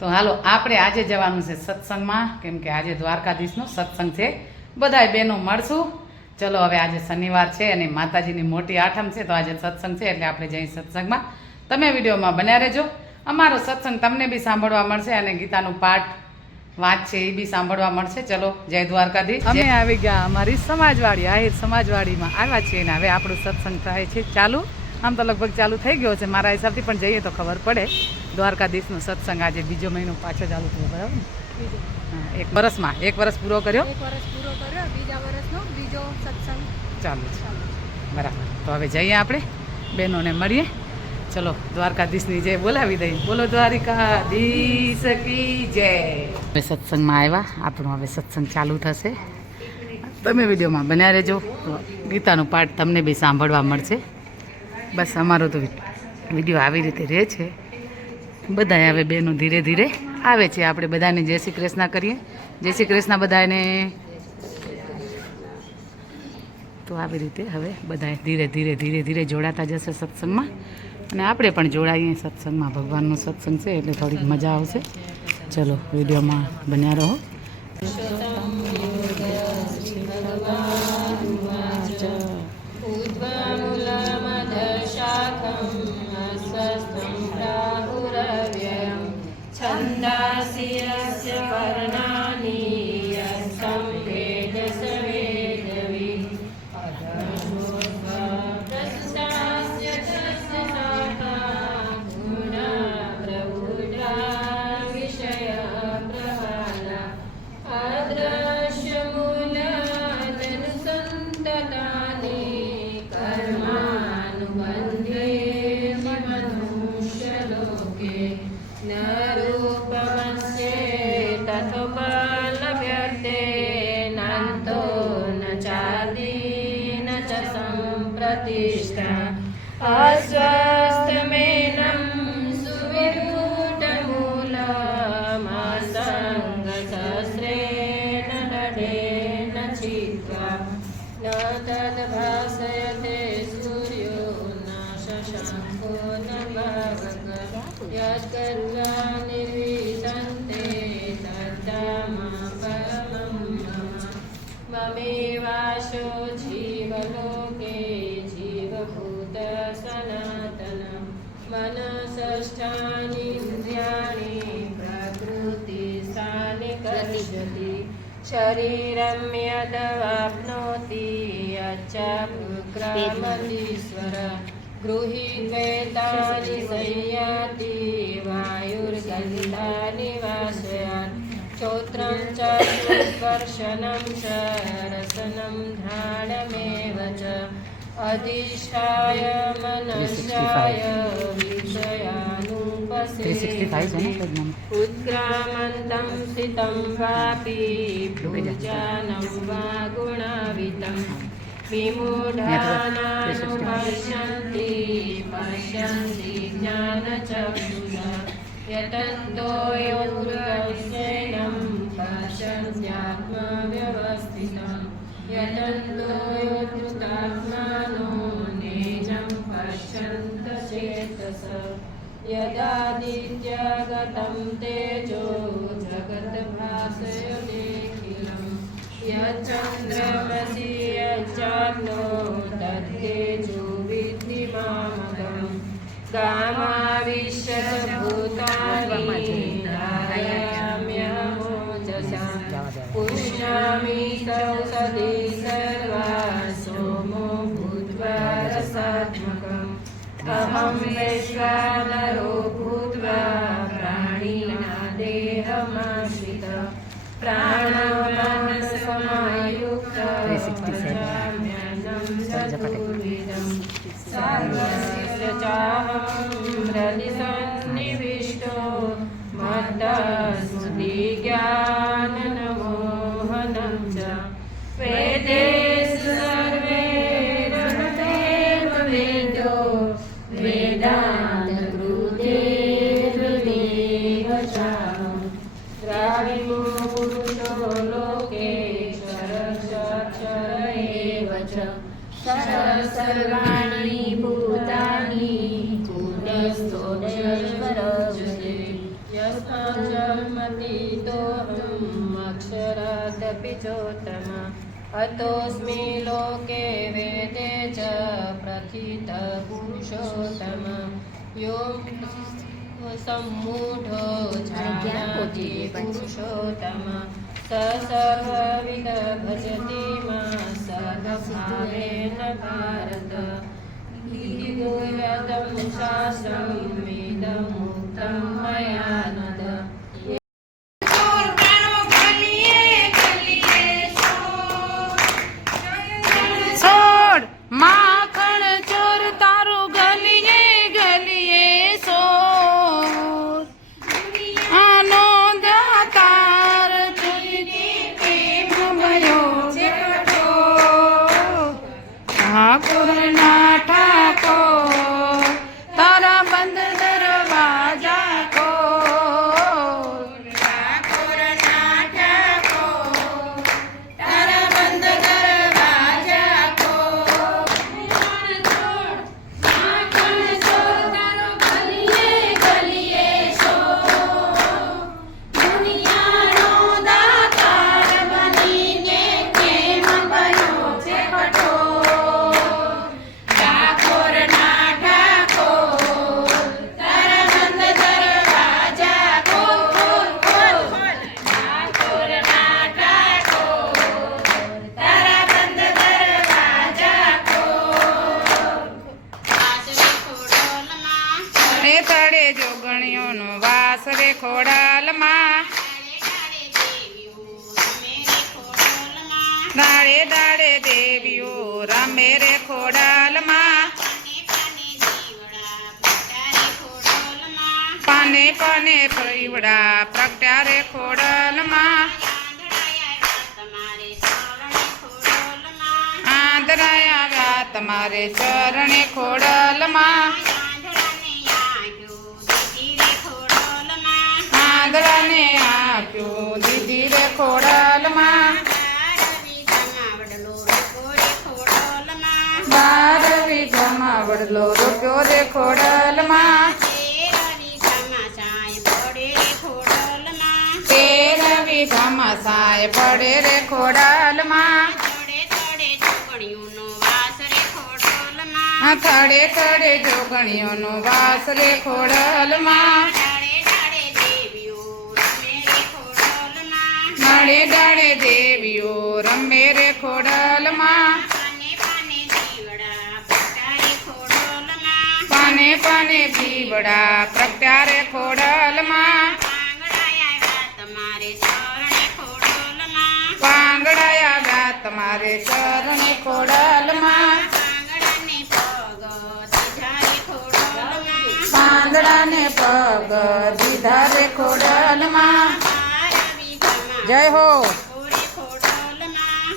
તો હાલો આપણે આજે જવાનું છે સત્સંગમાં, કેમ કે આજે દ્વારકાધીશનો સત્સંગ છે. બધાય બહેનો મળશું. ચલો હવે આજે શનિવાર છે અને માતાજીની મોટી આઠમ છે, તો આજે સત્સંગ છે એટલે આપણે જઈએ સત્સંગમાં. તમે વિડીયોમાં બન્યા રહેજો. અમારો સત્સંગ તમને બી સાંભળવા મળશે અને ગીતાનું પાઠ વાંચ છે એ બી સાંભળવા મળશે. ચલો, જય દ્વારકાધીશ. અમે આવી ગયા અમારી સમાજવાડી, આહિર સમાજવાડીમાં આવ્યા છીએ ને હવે આપણું સત્સંગ થાય છે ચાલુ. આમ તો લગભગ ચાલુ થઈ ગયો છે મારા હિસાબથી, પણ જઈએ તો ખબર પડે. દ્વારકાધીશનો સત્સંગ આજે બીજો મહિનો પાછો ચાલુ થયો, બરાબર ને? એક વર્ષમાં 1 વર્ષ પૂરો કર્યો. 1 વર્ષ પૂરો કર્યો, બીજા વર્ષનો બીજો સત્સંગ ચાલુ છે, બરાબર. તો હવે જઈએ આપણે બહેનોને મળીએ. ચલો, દ્વારકાધીશની જય બોલાવી દઈએ. બોલો દ્વારકાધીશ કી જય. હવે સત્સંગમાં આવ્યા, આપણું હવે સત્સંગ ચાલુ થશે. તમે વિડીયોમાં બન્યા રહેજો. ગીતાનું પાઠ તમને બી સાંભળવા મળશે. બસ અમારો તો વિડીયો આવી રીતે રહે છે. બધાએ હવે બહેનો ધીરે ધીરે આવે છે. આપણે બધાને જય શ્રી કૃષ્ણ કરીએ. જય શ્રી કૃષ્ણ બધાને. તો આવી રીતે હવે બધાએ ધીરે ધીરે ધીરે ધીરે જોડાતા જશે સત્સંગમાં, અને આપણે પણ જોડાઈએ સત્સંગમાં. ભગવાનનો સત્સંગ છે એટલે થોડીક મજા આવશે. ચલો, વિડીયોમાં બન્યા રહો. छन्दास्यस्य पर्णानि यस्तं वेद स वेदवित् अधर्मोऽप्रसुतास्य तस्य शाखा गुणा प्रबुधा विषयप्रवाला अदृश्यमूलादनुसन्ततानि कर्मानुबन्धे मनुष्यलोके न तथोपलभ्यते नान्तो न चादि न च सम्प्रतिष्ठा अस्वस्थमेनं सुविरूढमूलमसङ्गसहस्रेण दढेन छित्त्वा न तद्भासयते सूर्यो न शशाङ्को न पावक यत्कर्माणि ममेवाशो जीवलोके जीवभूत सनातन मनसष्ठानीन्द्रियाणि प्रकृतिस्थानि कर्षति शरीरं यदवाप्नोति यच्चाप्युत्क्रामतीश्वर गृहीत्वेतानि संयाति वायुर्गन्धानि वासयान् श्रोत्रं च स्पर्शनं च रसनं घ्राणमेव च अधिष्ठाय मनश्चाय विषयानुपसेवते उत्क्रामन्तं स्थितं वापि भुजानं वा गुणावितं विमूढानानुपश्यन्ति पश्यन्ति ज्ञानचक्षुषा यतन्तो योगैनं पश्यन्त्यात्मव्यवस्थितं यतन्तो योगात्मानो नैनं पश्यन्त चेतस यदादित्यगतं तेजो जगद्भासयतेऽखिलं यच्चन्द्रमसि यच्चाग्नो तत्तेजो विद्धि मामकम् गामाविश्य भूतानि धारयाम्यहमोजसा पुष्णामि सौषधी सर्वा सोमो भूत्वा रसात्मकम् अहं वैश्वानरो भूत्वा प्राणिना देहमाश्रितः प्राणमनसमायुक्तः पचाम्यन्नं चतुर्विधं सर्वस्य चाहं हृदि सन्निविष्टो मत्तस्मृतिज्ञाननमोहनं च वेदेषु सर्वैर्वेदैव वेदो वेदान्तकृते हृदेव चाहं द्राविडो पुरुषो लोकेश्वरक्षर एव च सर्वाणि भूतानि कूटस्थोऽक्षरस्ते यस्मात् अक्षरादपि चोत्तम अतोऽस्मि लोके वेदे च प्रथितः पुरुषोत्तम यो सम्मूढो जानाति पुरुषोत्तम स सर्वविद भजति मां सद्भावेन भारत इदं शास्त्रम् इदमुक्तं मया नद છોડ માખણ ચોર તારું ગલીએ ગલીએ સોર આનો દાતાર ચોરી પ્રેમ ભયો છે કઠોર ઠાકોર ના ઠાકોર તારા બંધ દરવાજા ખોલ ઠાકોર ના ઠાકોર તારા બંધ દરવાજા તળે જોગણીઓનો વાસ રે ખોડાલમાં દાડે દાડે દેવીઓ રમે રે ખોડાલમાં પાને પાને પૈવડા પ્રગટ્યા રે ખોડાલમાં આંધળાય આવ્યા તમારે ચરણે ખોડાલમાં આંધળાને આપ્યું દીધી રે ખોડાલમાં બાર વીઘામાં વડલો રોપ્યો રે ખોડાલમાં 13 વીઘામાં સાય પડે રે ખોડાલમાં થડે થડે જોગણીઓનો વાસ રે ખોડાલમાં નડે દાડે દેવીઓ રમે રે ખોડાલમાં પાને પાને પીવડા પ્રગટ્યા રે ખોડાલમાં પાંગડાયા આવ્યા તમારે ચરણે ખોડાલમાં પાંદડાને પગ દીધા રે ખોડાલમાં જય હો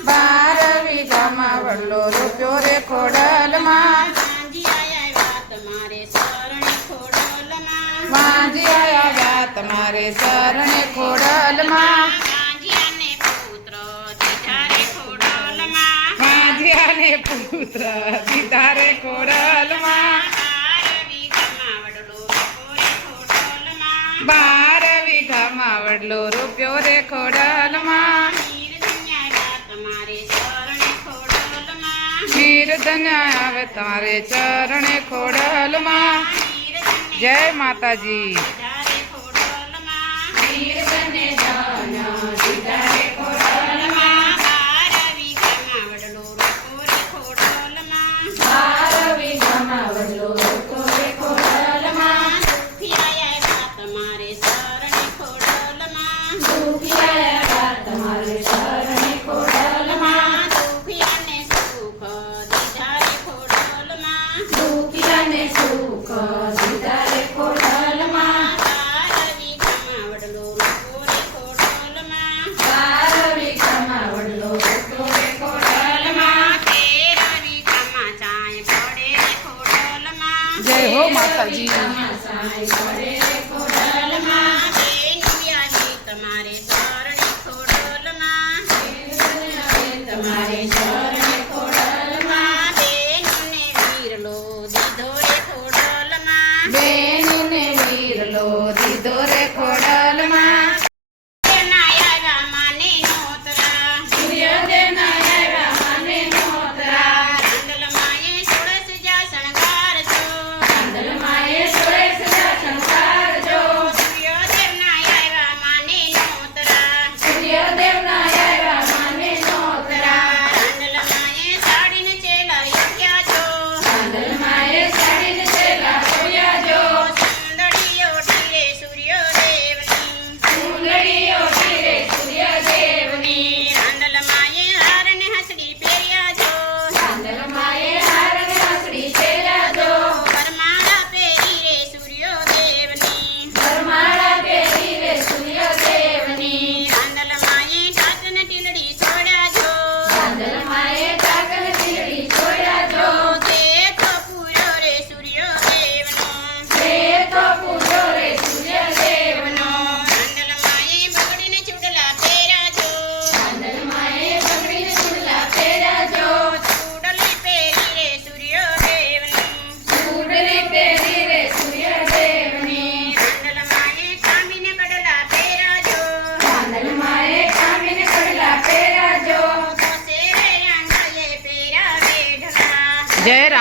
12 વીઘામાં વડલો રોપ્યો રે ખોડાલમાં વાંજી આવ્યા તમારે શરણે ખોડાલમાં વાંજિયાને પુત્ર દીધા રે ખોડાલમાં 12 વીઘામાં વડલો રોપ્યો રે ખોડાલમાં નિર્ધન્ય આવે તમારે ચરણે ખોડાલમાં જય માતાજી જય હો માતાજી બેનને વીરલો દીધો રે ખોડાલમાં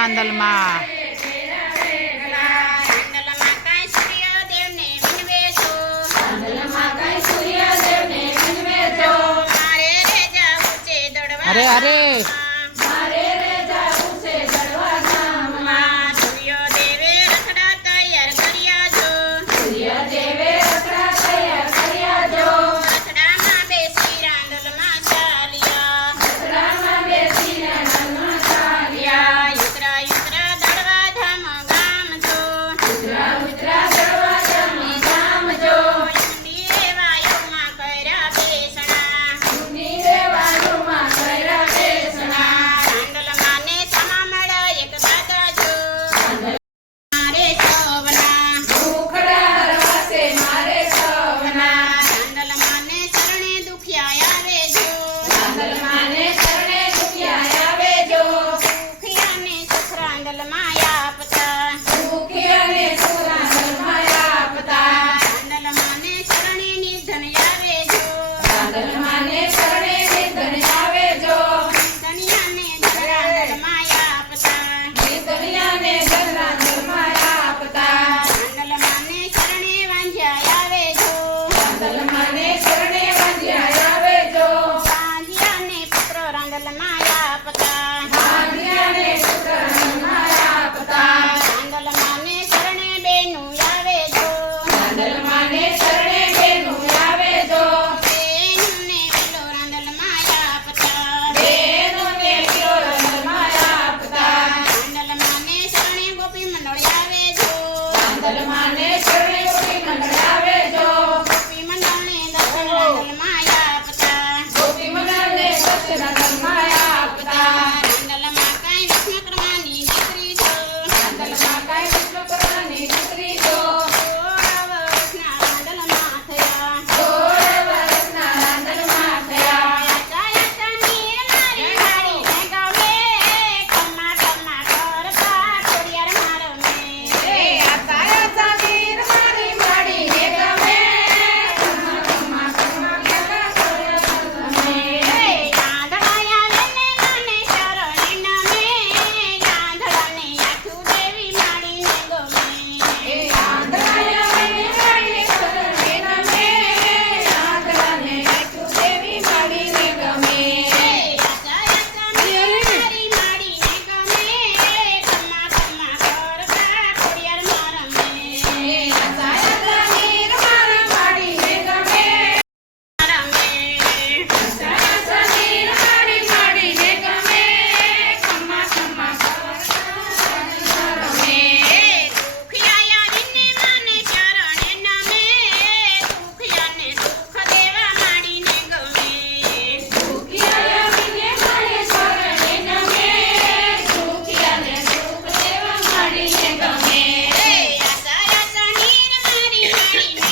રાંદલમાં. રાંદલમાં કાંઈ સૂર્યદેવને વિનવે છો. મારે રે જાવું છે દડવા અરે અરે ગામમાં. સૂર્યદેવે રખડા તૈયાર કર્યા છો. રખડામાં બેસી રાંદલમાં ચાલ્યા. યુતરા યુતરા દડવા ધામ ગામ છો. ઊંડી વાયુમાં કર્યા બેસણા. રાંદલમાંને સમા મળ્યા એક દાદા જો. મારે સૌના રાંદલમાંને શરણે દુખિયા આવે જો. દુખિયાને સુખ રાંદલમાં આપતા. રાંદલમાંને શરણે નિધન આવે જો. ધનિયાને ધન રાંદલમાં આપતા. રાંદલમાંને શરણે વાંઝ્યા આવે જો. વાંઝ્યાને પુત્ર રાંદલમાં આપતા. રાંદલમાંને શરણે બેનું આવે જો. બેનુંને પેલો રાંદલમાં આપતા. રાંદલમાંને શરણે ગોપી મંડળ આવે જો. ગોપી મંડળને દર્શન રાંદલમાં આપતા. રાંદલમાં કાંઈ વિષ્ણુ કરવાની દીકરી જો. 16 વર્ષના રાંદલમાં થયા. ચાયાચાની મારી વાડીને ગમે. કમા કમા કરતા ખોડિયાર મારો મેં.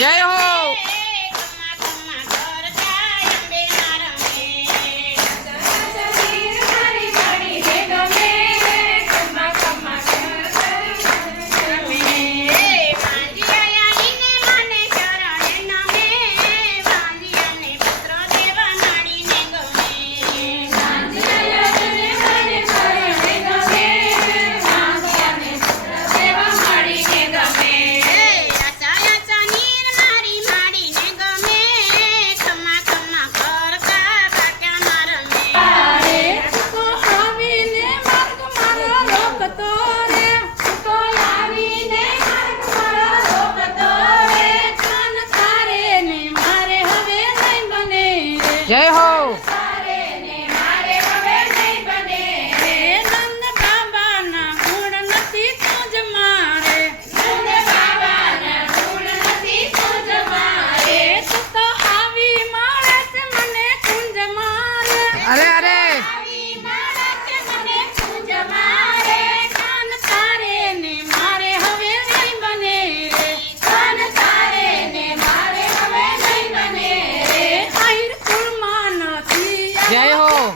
જય હો. જય હો. અરે અરે જય હો.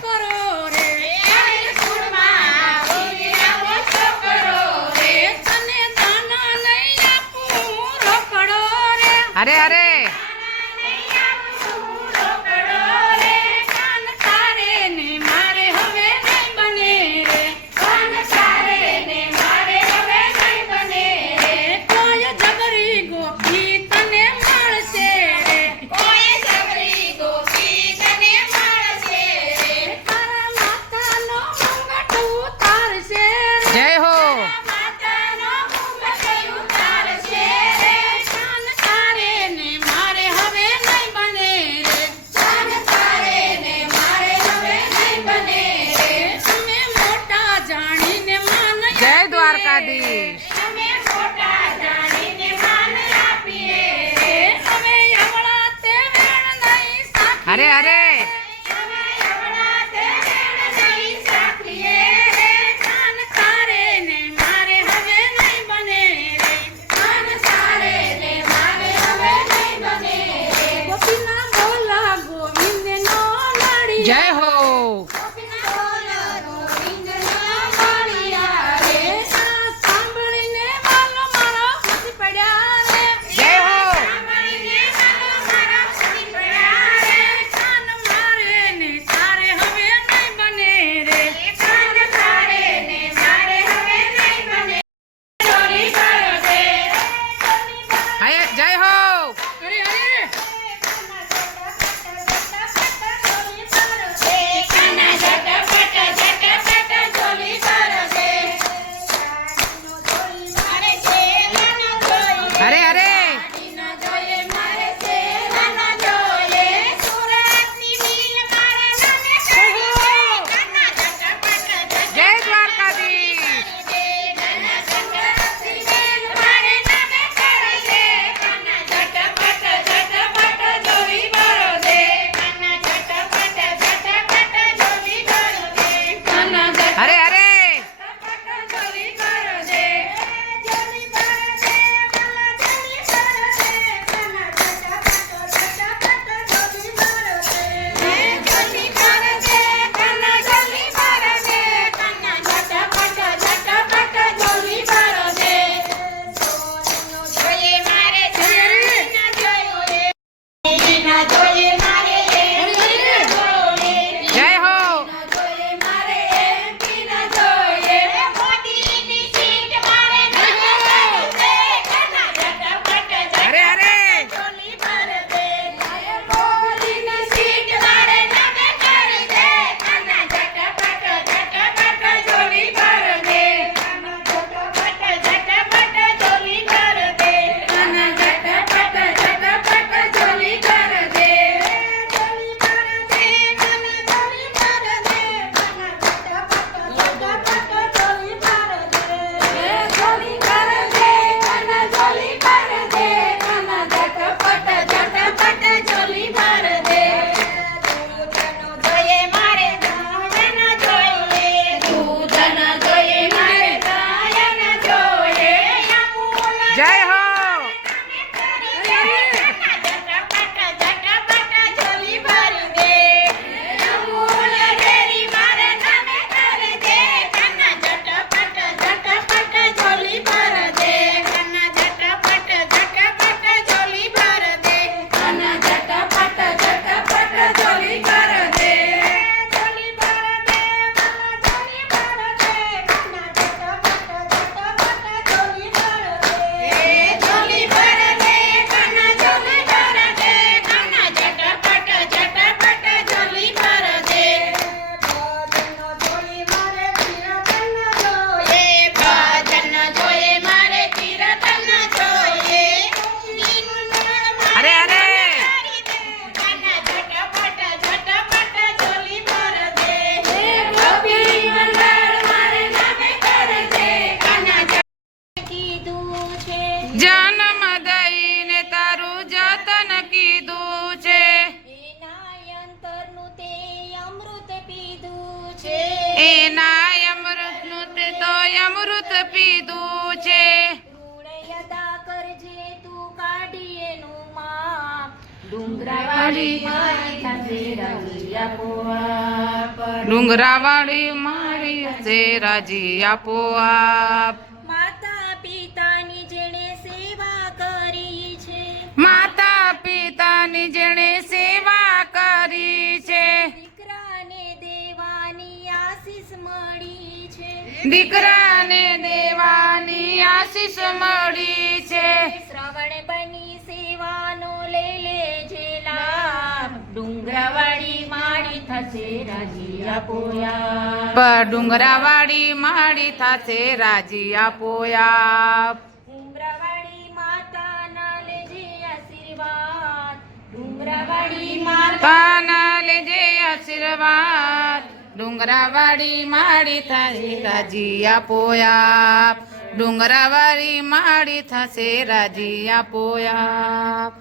અરે અરે મારે હવે નહીં બને રે. અરે અરે ગોપીના બોલા ગોવિંદનો લડી જય હો સાંભળીને માલો મારો ખુશી પડ્યા રે જય હો કાન મારે ને તારે હવે નહીં બને રે હાય જય હો અરે અરે અરે અરે જય દ્વારકાધીશ અરે અરે જય હો અરે અરે જય હો અરે અરે જન્મ દઈને તારું જતન કીધું છે એના અમૃતનું તે તો અમૃત પીધું છે ડુંગરાવાળી મારી છે રાજી આપોઆપ માતા પિતાની જેણે સેવા કરી છે માતા પિતાની જેણે સેવા કરી છે દીકરાને દેવાની આશીષ મળી છે દીકરાને દેવાની આશીષ મળી છે શ્રવણ બની સેવાનો લઈ લેજે લાભ ડુંગરાવાળી માળી થશે રાજી આપોયા ડુંગરાવાળી માળી થાશે રાજી આપોઆપ ડુંગરાવાળી માતાના લેજે આશીર્વાદ ડુંગરાવાળી માતા પાના લેજે આશીર્વાદ ડુંગરાવાળી માળી થાશે રાજી આપોઆપ ડુંગરાવાળી માળી થશે રાજી આપોઆપ